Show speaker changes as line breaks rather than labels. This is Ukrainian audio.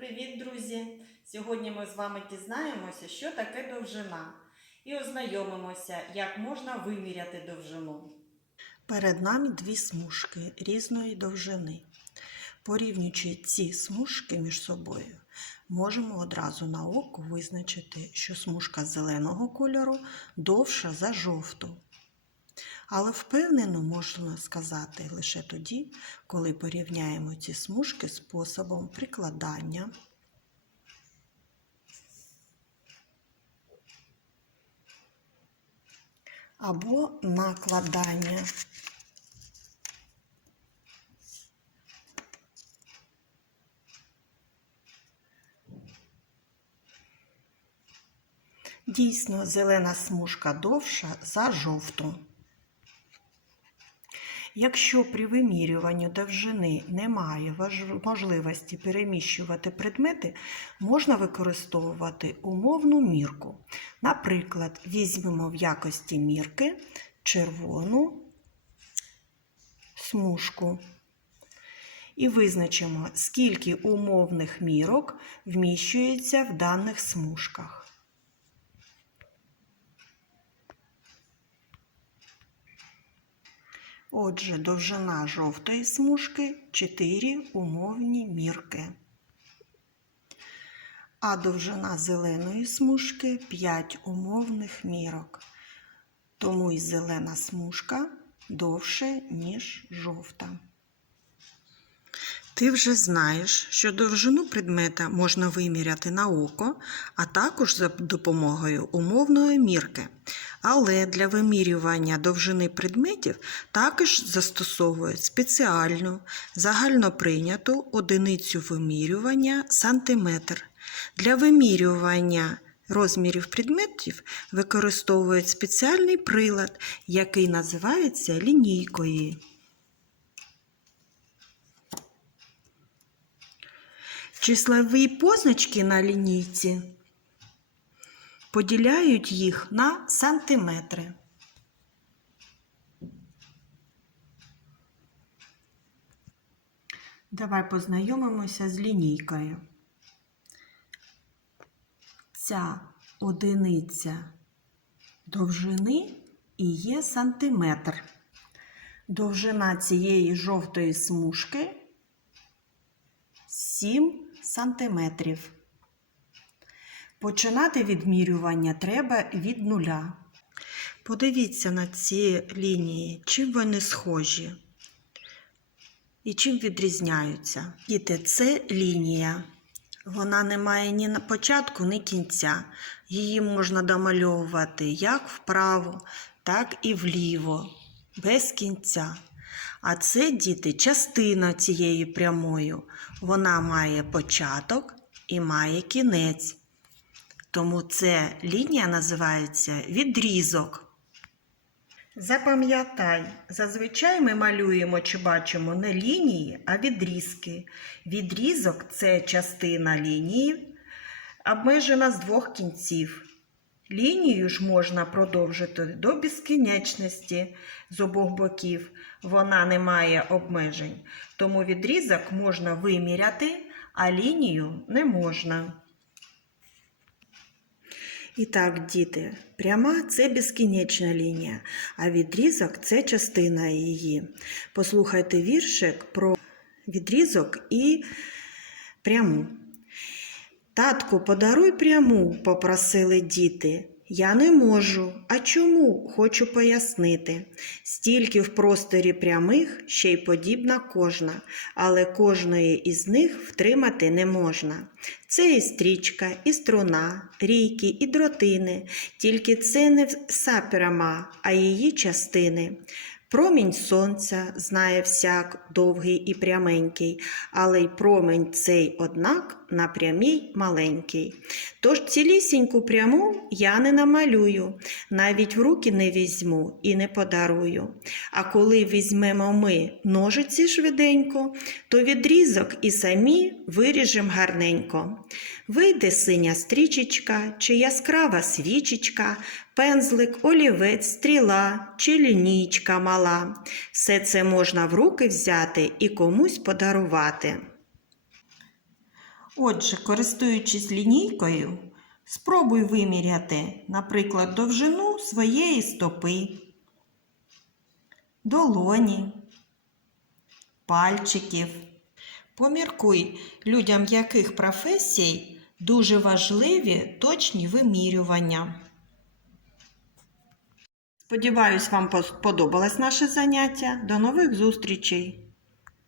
Привіт, друзі! Сьогодні ми з вами дізнаємося, що таке довжина, і ознайомимося, як можна виміряти довжину.
Перед нами дві смужки різної довжини. Порівнюючи ці смужки між собою, можемо одразу на око визначити, що смужка зеленого кольору довша за жовту. Але впевнено можна сказати лише тоді, коли порівняємо ці смужки способом прикладання. Або накладання. Дійсно, зелена смужка довша за жовту. Якщо при вимірюванні довжини немає можливості переміщувати предмети, можна використовувати умовну мірку. Наприклад, візьмемо в якості мірки червону смужку і визначимо, скільки умовних мірок вміщується в даних смужках. Отже, довжина жовтої смужки 4 умовні мірки. А довжина зеленої смужки 5 умовних мірок. Тому і зелена смужка довше, ніж жовта. Ти вже знаєш, що довжину предмета можна виміряти на око, а також за допомогою умовної мірки. Але для вимірювання довжини предметів також застосовують спеціальну загальноприйняту одиницю вимірювання сантиметр. Для вимірювання розмірів предметів використовують спеціальний прилад, який називається лінійкою. Числові позначки на лінійці поділяють їх на сантиметри. Давай познайомимося з лінійкою. Ця одиниця довжини і є сантиметр. Довжина цієї жовтої смужки 7 сантиметрів. Починати відмірювання треба від нуля. Подивіться на ці лінії, чим вони схожі і чим відрізняються. Діти, це лінія. Вона не має ні на початку, ні кінця. Її можна домальовувати як вправо, так і вліво, без кінця. А це, діти, частина цієї прямою. Вона має початок і має кінець. Тому ця лінія називається відрізок. Запам'ятай, зазвичай ми малюємо чи бачимо не лінії, а відрізки. Відрізок це частина лінії, обмежена з двох кінців. Лінію ж можна продовжити до безкінечності з обох боків. Вона не має обмежень, тому відрізок можна виміряти, а лінію не можна. І так, діти, пряма це безкінечна лінія, а відрізок це частина її. Послухайте віршик про відрізок і пряму. Татку, подаруй пряму, попросили діти. Я не можу. А чому? Хочу пояснити. Стільки в просторі прямих, ще й подібна кожна, але кожної із них втримати не можна. Це і стрічка, і струна, рійки, і дротини, тільки це не вся пряма, а її частини. Промінь сонця знає всяк довгий і пряменький, але й промінь цей, однак, на прямій маленький. Тож цілісіньку пряму я не намалюю, навіть в руки не візьму і не подарую. А коли візьмемо ми ножиці швиденько, то відрізок і самі виріжем гарненько. Вийде синя стрічечка чи яскрава свічечка, пензлик, олівець, стріла чи лінійка мала. Все це можна в руки взяти і комусь подарувати. Отже, користуючись лінійкою, спробуй виміряти, наприклад, довжину своєї стопи, долоні, пальчиків. Поміркуй, людям яких професій дуже важливі точні вимірювання. Сподіваюсь, вам сподобалось наше заняття. До нових зустрічей!